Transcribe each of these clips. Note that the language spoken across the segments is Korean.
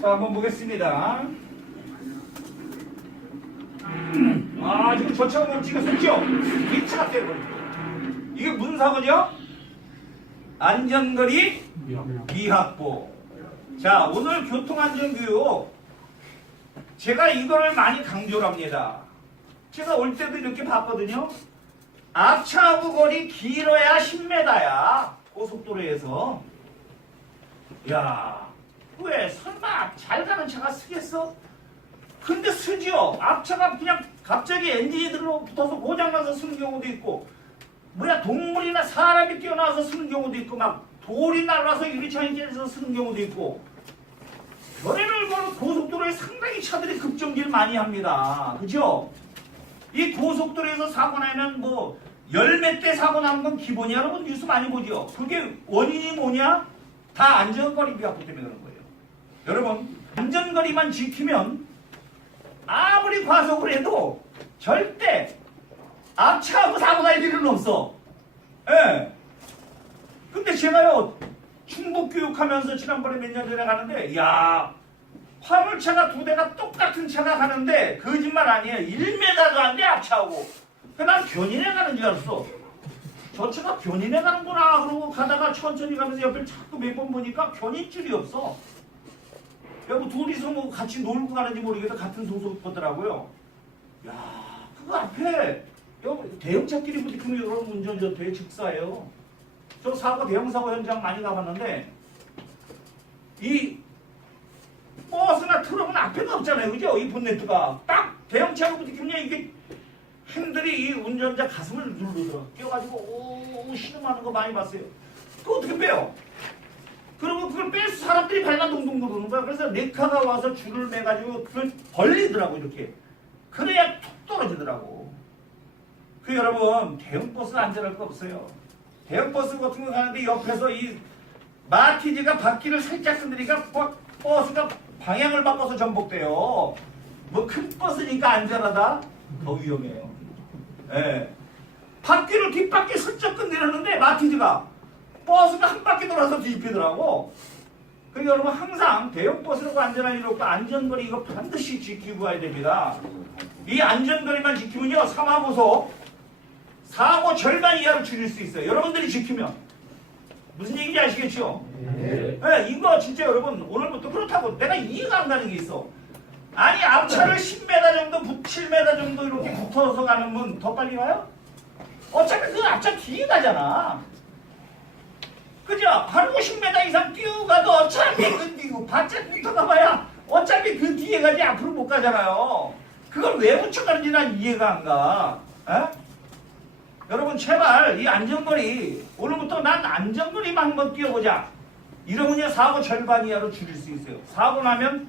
자, 한번 보겠습니다. 아, 지금 저 차가 못 찍었었죠? 이 차가 때문에. 이게 무슨 사고죠? 안전거리 미확보. 자, 오늘 교통안전교육. 제가 이거를 많이 강조를 합니다. 제가 올 때도 이렇게 봤거든요. 앞차하고 거리 길어야 10m야. 고속도로에서. 야, 왜 잘 가는 차가 쓰겠어? 근데 쓰지요. 앞차가 그냥 갑자기 엔진이 들어붙어서 고장나서 쓰는 경우도 있고, 뭐야 동물이나 사람이 뛰어나와서 쓰는 경우도 있고, 막 돌이 날아서 유리창에서 쓰는 경우도 있고, 별의별 걸 고속도로에 상당히 차들이 급정지를 많이 합니다. 그죠? 이 고속도로에서 사고 나면 뭐 열몇 대 사고 나는 건 기본이야. 여러분 뉴스 많이 보죠? 그게 원인이 뭐냐? 다 안전거리 비확보 때문에 그런 거예요. 여러분 안전거리만 지키면 아무리 과속을 해도 절대 앞차하고 사고 날 일은 없어. 예. 근데 제가요 충북 교육하면서 지난번에 몇 년 전에 가는데 야 화물차가 두 대가 똑같은 차가 가는데 거짓말 아니에요 1m도 안 돼 앞차하고 그난 견인해 가는 줄 알았어 저 차가 견인해 가는구나 그러고 가다가 천천히 가면서 옆에 자꾸 몇 번 보니까 견인줄이 없어 여보 둘이서 뭐 같이 놀고 가는지 모르겠어 같은 소속 거더라고요 야 그거 앞에 여기 대형차끼리 부딪히는 여러분 운전자 되게 즉사예요 저 사고 대형 사고 현장 많이 가봤는데 이 버스나 트럭은 앞에가 없잖아요, 그죠? 이 본네트가 딱 대형차로 부딪히면 이게 핸들이 이 운전자 가슴을 누르더라. 끼어가지고 오 신음하는 거 많이 봤어요. 그거 어떻게 빼요? 그리고 그걸 빼서 사람들이 발만 동동 누르는 거야. 그래서 레카가 와서 줄을 매가지고 그걸 벌리더라고 이렇게. 그래야 툭 떨어지더라고. 그 여러분 대형 버스 안전할 거 없어요. 대형 버스 같은 거 가는데 옆에서 이 마티즈가 바퀴를 살짝 흔드니까 버- 버스가 방향을 바꿔서 전복돼요. 뭐 큰 버스니까 안전하다? 더 위험해요. 예. 바퀴를 뒷바퀴 슬쩍 끝내려는데 마티즈가 버스가 한 바퀴 돌아서 뒤집히더라고. 그 여러분 항상 대형 버스라고 안전한 일 없고 안전거리 이거 반드시 지키고 가야 됩니다. 이 안전거리만 지키면요 사망고소 사고 절반 이하로 줄일 수 있어요. 여러분들이 지키면 무슨 얘기인지 아시겠죠? 네, 이거 진짜 여러분 오늘부터 그렇다고 내가 이해가 안 가는 게 있어. 아니 앞차를 10m 정도, 부- 7m 정도 이렇게 붙어서 가는 분 더 빨리 가요? 어차피 그 앞차 뒤에 가잖아. 그죠? 한 50m 이상 뛰어가도 어차피 그 뒤고 바짝 붙어가 봐야 어차피 그 뒤에 가지 앞으로 못 가잖아요. 그걸 왜 붙여가는지 난 이해가 안 가. 에? 여러분 제발 이 안전거리 오늘부터 난 안전거리만 한번 뛰어보자. 이러면요 사고 절반 이하로 줄일 수 있어요. 사고 나면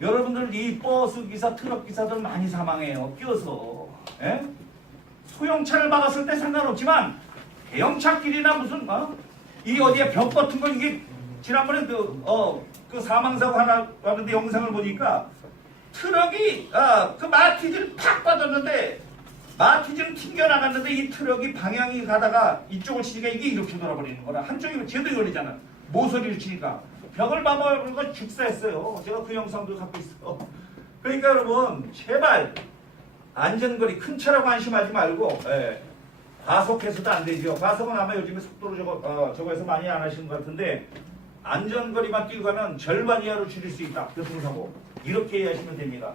여러분들 이 버스 기사, 트럭 기사들 많이 사망해요. 끼어서. 예? 소형차를 막았을 때 상관없지만 대형차끼리나 무슨 어? 이 어디에 벽 같은 거 이게 지난번에 그, 어, 그 사망사고 하나 왔는데 영상을 보니까 트럭이 어, 그 마티즈를 팍 빠졌는데 마티즈는 튕겨나갔는데 이 트럭이 방향이 가다가 이쪽을 치니까 이게 이렇게 돌아버리는 거라. 한쪽이 제대로 걸리잖아. 모서리를 치니까. 벽을 봐버리고 죽사했어요. 제가 그 영상도 갖고 있어. 그러니까 여러분 제발 안전거리 큰 차라고 안심하지 말고 예, 과속해서도 안 되죠. 과속은 아마 요즘에 속도를 저거, 어, 저거에서 많이 안 하시는 것 같은데 안전거리만 뛰고 가면 절반 이하로 줄일 수 있다. 교통사고. 이렇게 이해하시면 됩니다